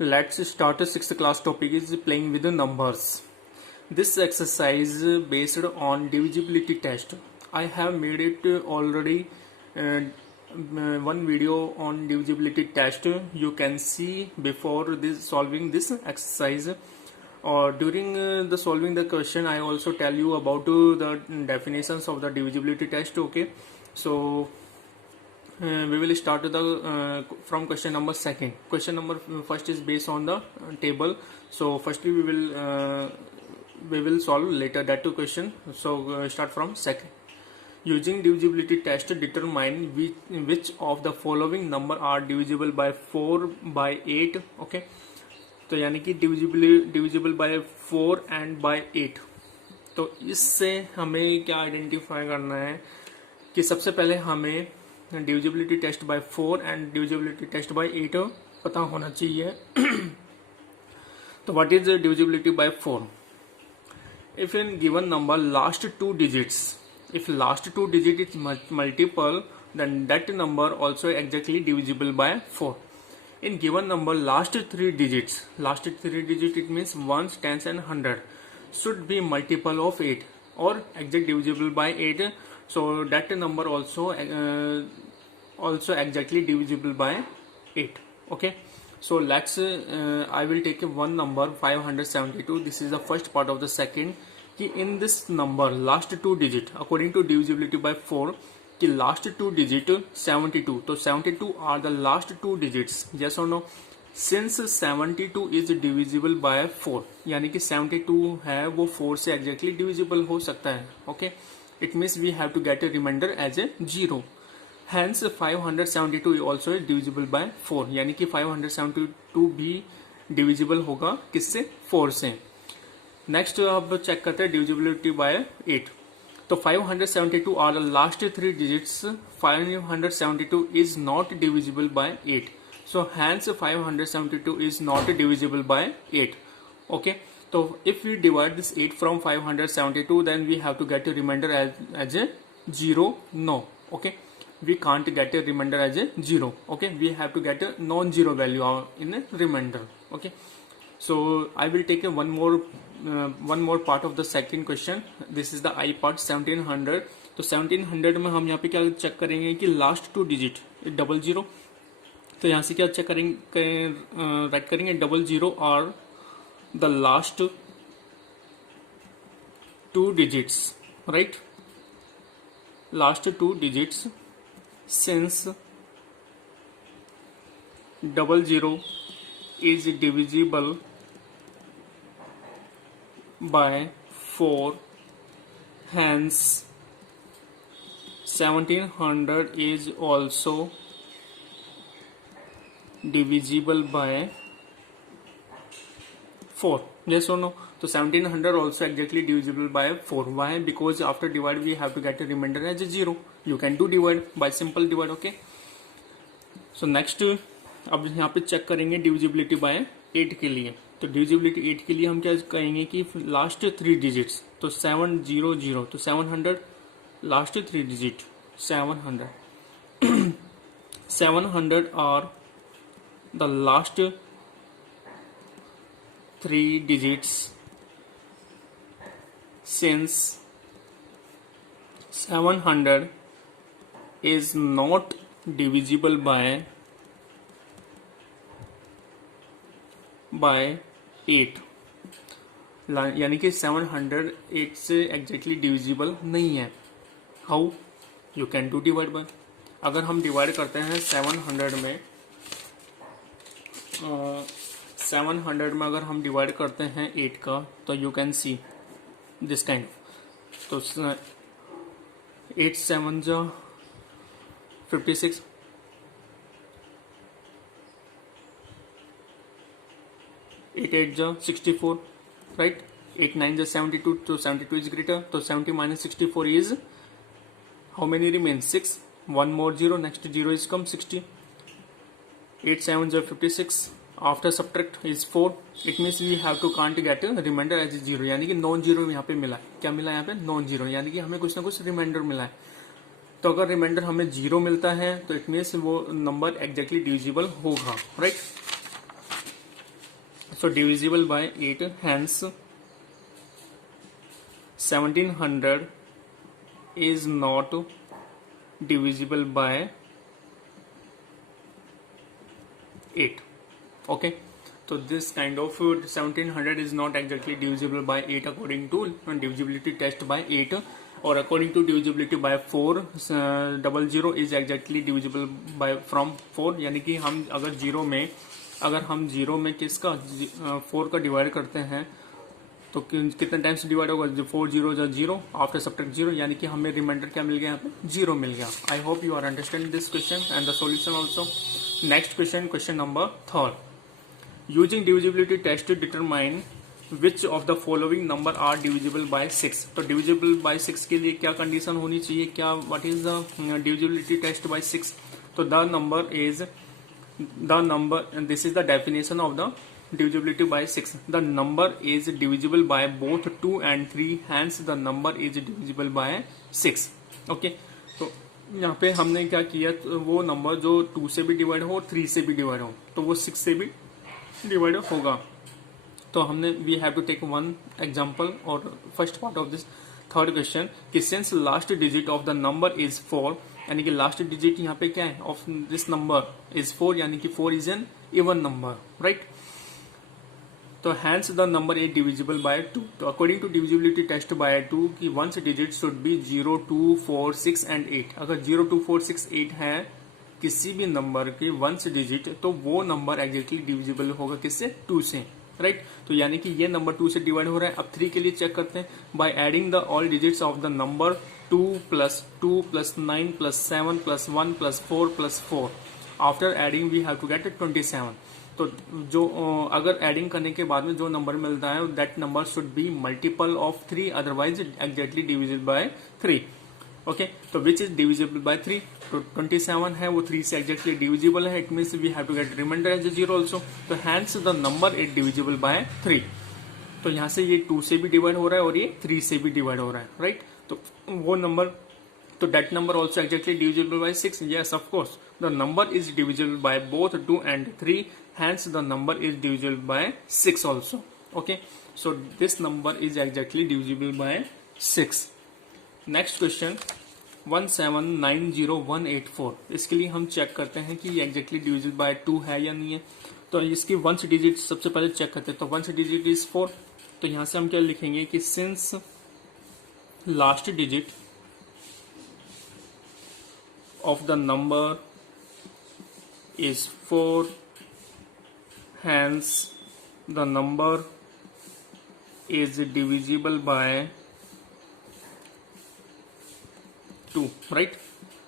Let's start a sixth class topic is playing with the numbers. This exercise based on divisibility test. I have made it already one video on divisibility test. You can see before this solving this exercise or during the solving the question I also tell you about the definitions of the divisibility test. Okay, so we will start from question number second. Question number first is based on the table. So firstly we will solve later that two question. So start from second. Using divisibility test, determine which of the following number are divisible by 4 by 8. Okay, तो यानी कि divisible by 4 and bye 8. तो इससे हमें क्या identify करना है कि सबसे पहले हमें divisibility test by 4 and divisibility test by 8 पता होना चाहिए. तो what is divisibility by 4? If in given number last 2 digits, if last 2 digit is multiple, then that number also exactly divisible by 4. In given number last 3 digits it means ones, tens and 100 should be multiple of 8 or exact divisible by 8. So that number also exactly divisible by 8. Okay, so let's I will take one number 572. This is the first part of the second. कि in this number last 2 digit according to divisibility by 4 कि last 2 digit 72. तो 72 are the last 2 digits. Yes or no? Since 72 is divisible by 4, यानी कि 72 है वो 4 से exactly divisible हो सकता है. Okay, it means we have to get a remainder as a 0. Hence 572 also is divisible by 4, यानी कि 572 भी divisible होगा किससे? 4 से. नेक्स्ट अब चेक करते हैं डिविजिबिलिटी बाय 8. तो 572 are the last 3 digits. 572 is not divisible by 8. So hence 572 is not divisible by 8. Okay, तो if we divide this 8 from 572 then we have to get a remainder as a 0. No, okay, we can't get a remainder as a 0. Okay, we have to get a non-zero value in a remainder. Okay, so I will take one more part of the second question. This is the I part 1700. तो 1700 में हम यहाँ पे क्या check करेंगे कि last 2 digit 00. तो यहाँ से क्या चेक करेंगे, राइट करेंगे 00 और the last 2 digits. Right, last 2 digits. Since 00 is divisible by 4, hence 1700 is also divisible by 4. Yes or no? So 1700 also exactly divisible by 4. Why? Because after divide we have to get a remainder as a 0. You can do divide by simple divide. Okay, so next अब यहाँ पे check करेंगे divisibility bye 8 के लिए. तो divisibility 8 के लिए हम क्या कहेंगे कि लास्ट 3 डिजिट्स. तो 700, तो 700 last 3 digit 700. 700 are the last 3 digits. Since 700 is not divisible by 8, यानी कि 700 8 से एग्जैक्टली डिविजिबल नहीं है. How? You can do divide by. अगर हम डिवाइड करते हैं 700 में, 700 में अगर हम डिवाइड करते हैं 8 का, तो you can see this kind. तो 8 7 जा 56, 8 8 जा 64, राइट. 8 9 जा 72, तो 72 इज ग्रेटर. तो 70 minus 64 is how many remain? 6. 1 more 0, next 0 is come 60. 8 7 जा 56, after subtract is 4. It means we have to can't get reminder as 0, यानी कि नॉन जीरो यहाँ पे मिला है. क्या मिला है यहाँ पे? नॉन जीरो, यानी कि हमें कुछ ना कुछ रिमाइंडर मिला है. तो अगर रिमाइंडर हमें 0 मिलता है तो इट मीन्स वो नंबर एग्जैक्टली डिविजिबल होगा, right. so divisible by 8, hence 1700 is not divisible by 8. Okay, so this kind of 1700 is not exactly divisible by 8 according to divisibility test by 8, or according to divisibility by 4 00 is exactly divisible by from 4. यानी कि हम अगर हम zero में किसका 4 का divide करते हैं तो कितने टाइम्स डिवाइड होगा, 4 0 0 आफ्टर सब्ट्रैक्ट 0, यानी कि हमें रिमाइंडर क्या मिल गया, यहाँ पे 0 मिल गया. I hope you are understand this question and the solution also. Next question, question number 3. Using divisibility test to determine which of the following number are divisible by 6. तो डिविजिबल बाय 6 के लिए क्या कंडीशन होनी चाहिए, क्या what is the divisibility test by 6. तो the number this is the definition of the divisibility by 6. The number is divisible by both 2 and 3, hence the number is divisible by 6. Okay, तो यहाँ पे हमने क्या किया, तो वो नंबर जो 2 से भी डिवाइड हो और 3 से भी डिवाइड हो तो वो 6 से भी डिवाइड होगा. तो हमने we have to take one example और first part of this third question कि since last digit of the number is 4, यानी कि लास्ट डिजिट यहाँ पे क्या है ऑफ दिस नंबर इज 4, यानी कि 4 is an even number, right. तो hence the number is divisible by 2. तो according to divisibility test by 2 की one's digit should be 0 2 4 6 and 8. अगर 0 2 4 6 8 है किसी भी नंबर के वंस डिजिट तो वो नंबर एग्जैक्टली डिविजिबल होगा किससे, 2 से, राइट. तो यानी कि ये नंबर 2 से डिवाइड हो रहा है. अब 3 के लिए चेक करते हैं by adding the all digits of the number 2 + 9 + 7 + 1 + 4 + 4. After adding we have to get 27. तो जो अगर एडिंग करने के बाद में जो नंबर मिलता है that number should be multiple of 3, otherwise exactly divisible by 3. Okay, तो विच इज डिविजिबल बाय 3. तो 27 है वो 3 से एग्जैक्टली डिविजिबल है. It means we have to get reminder as 0 also. तो hence the number is divisible by 3. तो यहाँ से ये 2 से भी डिवाइड हो रहा है और ये 3 से भी डिवाइड हो रहा है, राइट. तो वो नंबर, तो that number also exactly divisible by 6. Yes, of course, the number is divisible by both 2 and 3, hence the number is divisible by 6 also. Okay, so this number is exactly divisible by 6. Next question 1790184. इसके लिए हम check करते हैं कि ये exactly divisible by 2 है या नहीं है. तो इसकी वंस डिजिट सबसे पहले चेक करते हैं. तो वंस डिजिट इज 4. तो यहाँ से हम क्या लिखेंगे कि since last digit of the number is 4, hence the number is divisible by 2, right.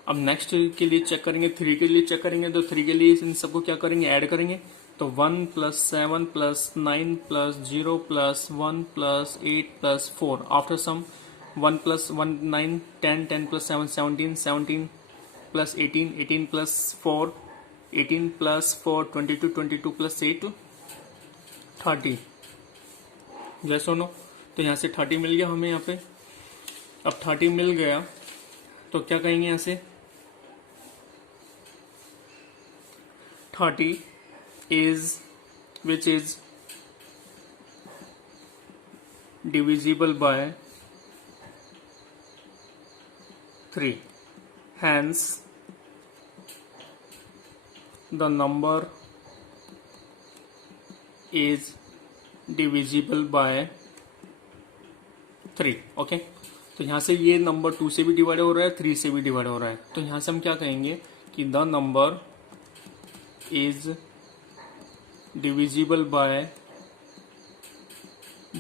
अब नेक्स्ट के लिए चेक करेंगे, 3 के लिए चेक करेंगे. तो 3 के लिए इन सबको क्या करेंगे, ऐड करेंगे. तो 1 + 7 + 9 + 0 + 1 + 8 + 4. After sum 1 + 1 9, 10 10 + 7 17, 17 + 18, 18 + 4, 18 + 4 22, 22 + 8 30. जैसो नो. तो यहाँ से 30 मिल गया हमें यहाँ पे. अब 30 मिल गया तो क्या कहेंगे यहाँ से, 30 is which is divisible by 3, hence the number is divisible by 3. Okay, तो यहाँ से ये नंबर 2 से भी डिवाइड हो रहा है, 3 से भी डिवाइड हो रहा है. तो यहाँ से हम क्या कहेंगे कि the number is divisible by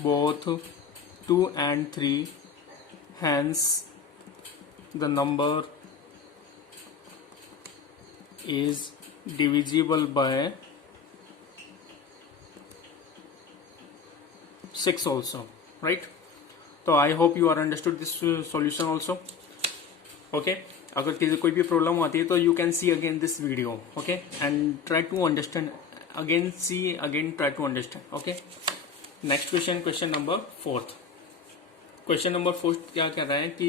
both 2 and 3, hence the number is divisible by 6 also, right. तो I hope you are understood this solution also. Okay, अगर किसी कोई भी प्रॉब्लम आती है तो you can see again this video, okay, and try to understand again, see again, try to understand. Okay, next question, question number 4. Question number 4 क्या कह रहा है कि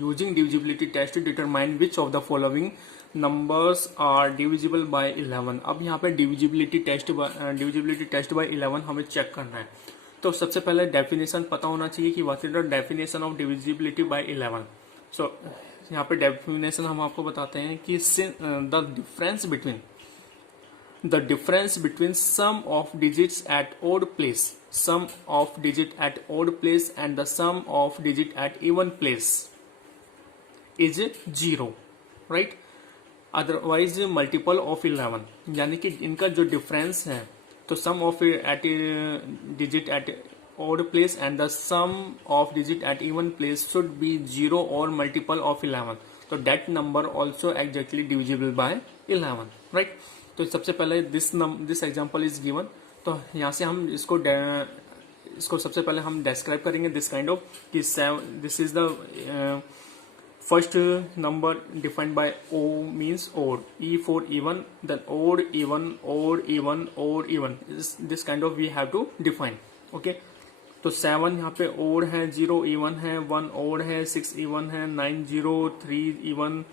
using divisibility test determine which of the following numbers are divisible by 11। अब यहाँ पे divisibility test by 11 हमें check करना है। तो सबसे पहले डेफिनेशन पता होना चाहिए कि what is the definition of divisibility bye 11। सो यहाँ पे डेफिनेशन हम आपको बताते हैं कि the difference between sum of digits at odd place and the sum of digit at even place is 0, right? Otherwise multiple of 11, यानी कि इनका जो डिफरेंस है तो sum of at digit at odd place and the sum of digit at even place should be 0 or multiple of 11. तो that number also exactly divisible by 11, right? तो सबसे पहले दिस एग्जांपल इज गिवन। तो यहाँ से हम इसको सबसे पहले हम डिस्क्राइब करेंगे दिस काइंड ऑफ कि this is the first number defined by O means odd, E for even, then odd even odd even odd even, this kind of we have to define. Okay, तो 7 यहाँ पे odd है, 0 even है, 1 odd है, 6 even है, 9 0, 3 even,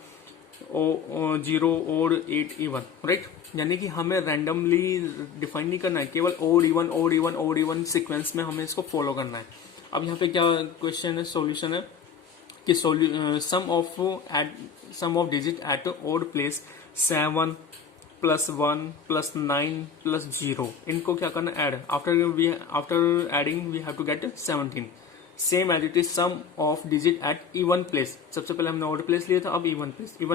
0 odd 8 even, right? यानी कि हमें रैंडमली डिफाइन नहीं करना है, केवल odd even odd even odd even sequence में हमें इसको फॉलो करना है। अब यहाँ पे क्या क्वेश्चन है, सॉल्यूशन है कि sum of digit at odd place 7 plus 1 plus 9 plus 0, इनको क्या करना है, add. After adding we have to get 17। Same as it is sum of digit at even place. सबसे पहले हमने ऑड प्लेस लिया था, अब इवन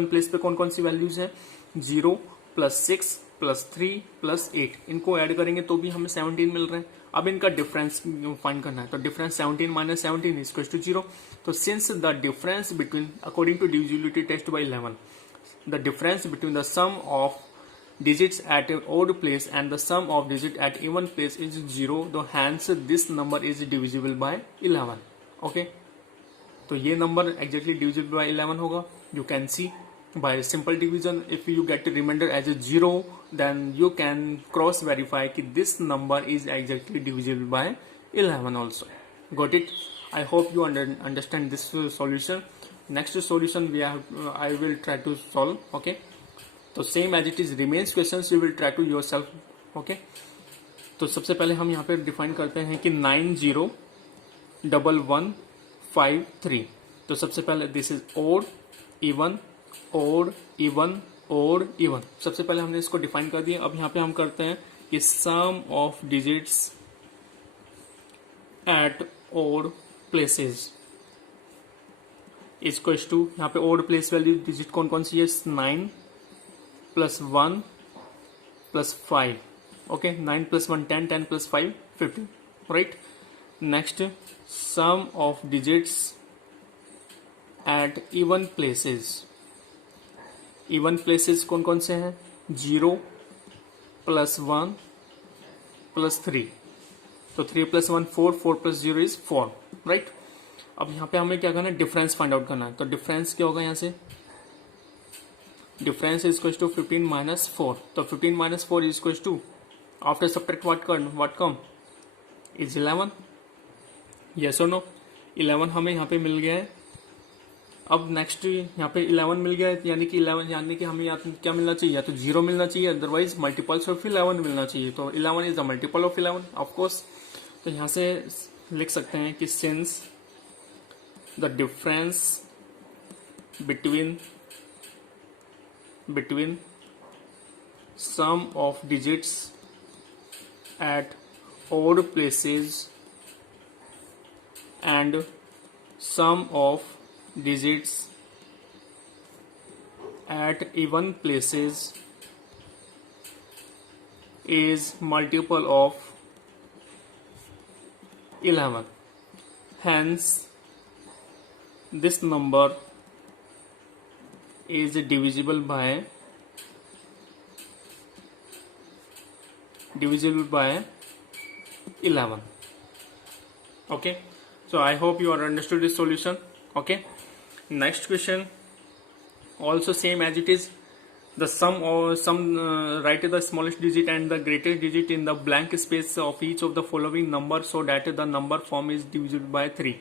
प्लेस पे कौन कौन सी वैल्यूज है, 0 प्लस 6 प्लस 3 प्लस 8, इनको ऐड करेंगे तो भी हमें 17 मिल रहे हैं। अब इनका डिफरेंस फाइंड करना है, तो difference 17 minus 17 is equal to 0। तो since the difference between, according to divisibility test by 11, the difference between the sum of digits at odd place and the sum of digit at even place is 0, तो hence this number is divisible by 11. okay, तो ये number exactly divisible by 11 होगा। you can see by simple division, if you get remainder as a 0, then you can cross verify कि this number is exactly divisible by 11 also. got it? I hope you understand this solution. Next solution I will try to solve. okay, तो same as it is remains questions you will try to yourself. Okay, तो सबसे पहले हम यहाँ पे define करते हैं कि 901153। तो सबसे पहले this is odd even odd even odd even. सबसे पहले हमने इसको डिफाइन कर दिया। अब यहाँ पे हम करते हैं कि sum of digits at odd places is equal to, यहाँ पे ओड प्लेस वैल्यू डिजिट कौन कौन सी है, 9 plus 1 plus 5। Okay, 9 plus 1 10, 10 plus 5 15, right? Next, sum of digits at even places. Even places कौन कौन से हैं, 0 प्लस 1 प्लस 3। तो 3 प्लस 1 4, 4 प्लस 0 इज 4, राइट? अब यहाँ पे हमें क्या करना है, डिफरेंस फाइंड आउट करना है। तो डिफरेंस क्या होगा यहाँ से, difference is equal to 15 minus 4। तो 15 minus 4 is equal to, after subtract what come is 11। Yes और नो, 11 हमें यहाँ पे मिल गया है। अब नेक्स्ट यहाँ पे 11 मिल गया है, यानी कि 11 यानी कि हमें क्या मिलना चाहिए, या तो 0 मिलना चाहिए, अदरवाइज मल्टीपल्स ऑफ 11 मिलना चाहिए। तो 11 is the multiple of 11 of course. तो यहाँ से लिख सकते हैं कि since the difference between sum of digits at odd places and sum of digits at even places is multiple of 11. Hence, this number is divisible by 11. Okay, so I hope you are understood this solution. Okay, next question also same as it is, the sum or write the smallest digit and the greatest digit in the blank space of each of the following number so that the number form is divisible by 3.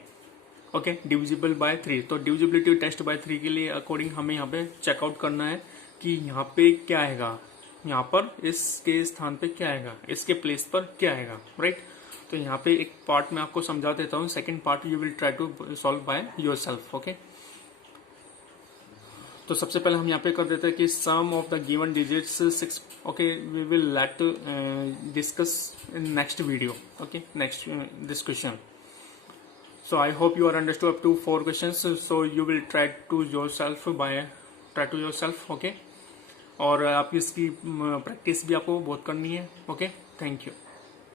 Okay, divisible by 3। तो divisibility test bye 3 के लिए according हमें यहाँ पे checkout करना है कि यहाँ पे क्या आएगा, यहाँ पर इसके स्थान पे क्या आएगा, इसके प्लेस पर क्या आएगा, राइट। तो यहाँ पे एक पार्ट मैं आपको समझा देता हूँ, second part you will try to solve by yourself. Okay, तो सबसे पहले हम यहाँ पे कर देते हैं कि sum of the given digits 6। Okay, we will let discuss in next video. Okay, next this question. So I hope you are understood up to 4 questions. So you will try to yourself, okay? और आप इसकी practice भी आपको बहुत करनी है। Okay, thank you.